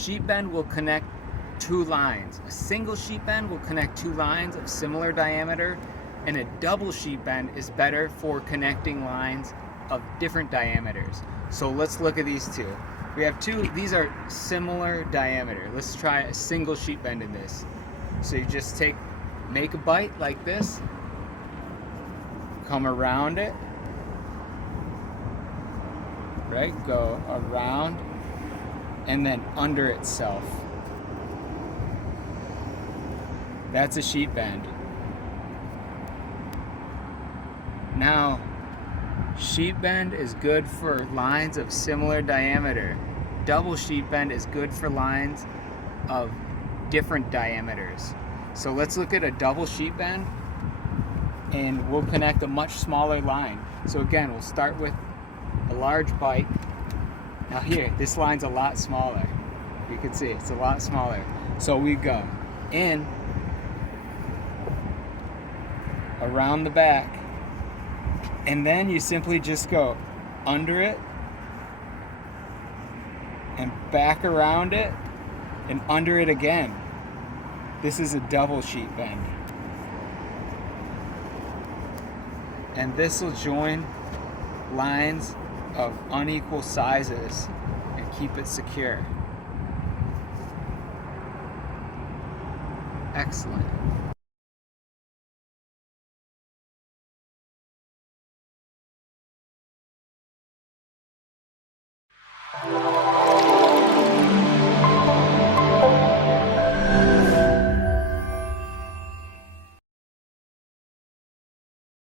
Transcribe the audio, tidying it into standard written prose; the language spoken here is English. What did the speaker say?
sheet bend will connect two lines. A single sheet bend will connect two lines of similar diameter, and a double sheet bend is better for connecting lines of different diameters. So let's look at these two. We have two, these are similar diameter. Let's try a single sheet bend in this. So you just make a bite like this, come around it, right? Go around and then under itself. That's a sheet bend. Now, sheet bend is good for lines of similar diameter. Double sheet bend is good for lines of different diameters. So let's look at a double sheet bend and we'll connect a much smaller line. So again, we'll start with a large bite. Now here, this line's a lot smaller. You can see it's a lot smaller. So we go in, around the back, and then you simply just go under it and back around it and under it again. This is a double sheet bend. And this will join lines of unequal sizes and keep it secure. Excellent.